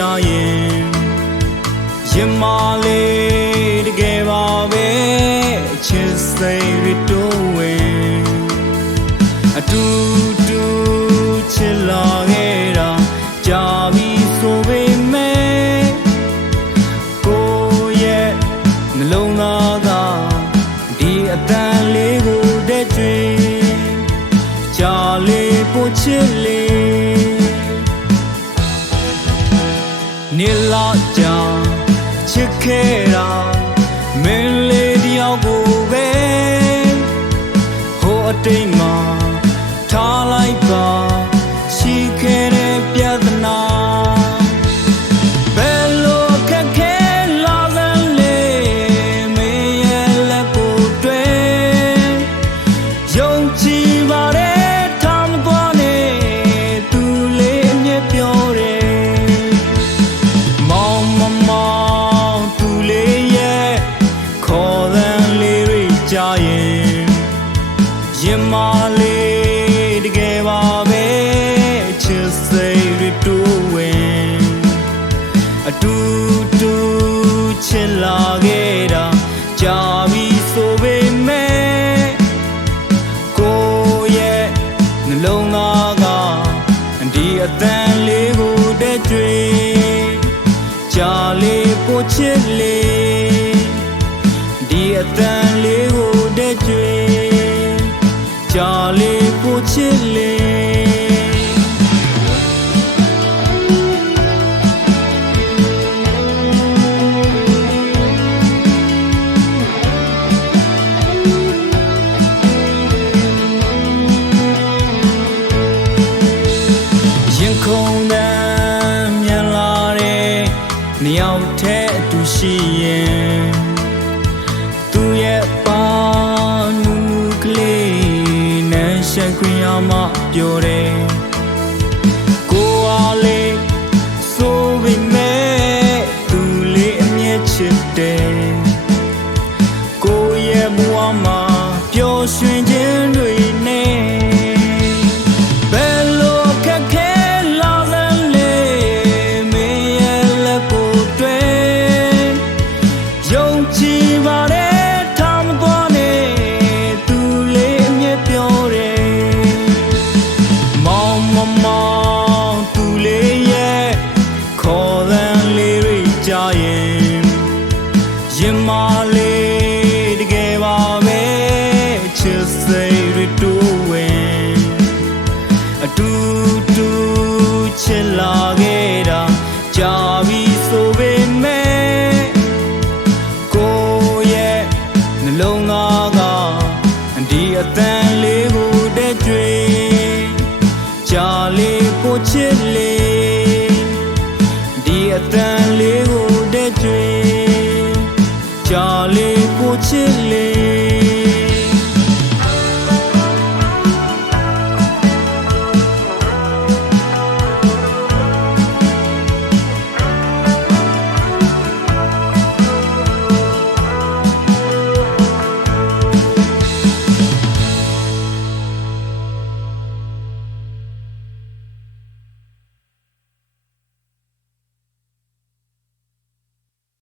ရင်ရင်မလေးတကယ်ပါပဲချစ်စိတ်ရတိုးဝင်အတူတူချစ်လာခဲ့တာကြာပြီဆိုပေမဲ့ကိုရဲ့နှလုံးသားကဒီအတန်လေးကိုတဲ့ကျွေကြာလေးပို့ချစ်လေးနေလာကြာချစ်ခဲ့တာမင်းလေးတယောက်ကိုပဲဟိုအတိတ်မှာထားလိုက်ပါရှိခဲ့တဲ့ပြဿနာဘယ်လိုခက်ခဲလာသလဲမင်းရဲ့လက်ကိုတွေ့ယုံကြည်ပါတယ်ထားမသွားနဲ့သူလေးအမြဲပြောတယ်မောင်မမောင်သူလေးရဲ့ခေါ်သံလေးတွေကြားရင်မလေးတကယ်ပါပဲချစ်စိတ်ရတိုးဝင်အတူတူချစ်လာခဲ့တာကြာပြီဆိုပေမဲ့ကိုရဲ့နှလုံးသားကဒီအတန်လေးကိုတဲ့ကျွေကြာလေးပို့ချစ်လေးဒီအတန်လေးကိုတဲ့ကျွေကြာလေးပို့ချစ်လေးရင်ခုန်တမ်းမြန်လာတဲ့နှစ်ယောက်တည်းအတူရှိရင်သူရဲ့ပါနူနူကလေးနဲ့ရှန်ခွင်ရမပြောတယ်ကိုအားလေးဆိုပေမဲ့သူလေးအမြဲချစ်တယ်ကိုရဲ့ဘဝမှာပျော်ရွှင်ခြင်းတွေနဲ့ဘယ်လိုခက်ခဲလာသလဲမင်းရဲ့လက်ကိုတွေ့ယုံကြည်ပါတယ်ထားမသွားနဲ့သူလေးအမြဲပြောတယ်မောင်မမောင်သူလေးရဲ့ခေါ်သံလေးတွေကြားရင်မလေးတကယ်ပါပဲချစ်စိတ်ရတိုးဝင်အတူတူချစ်လာခဲ့တာကြာပြီဆိုပေမဲ့ကိုရဲ့နှလုံးသားကဒီအတန်လေးကိုတဲ့ကျွေကြာလေးပို့ချစ်လေးဒီအတန်လေးကိုတဲ့ကျွေကြာလေးပို့ချစ်လေး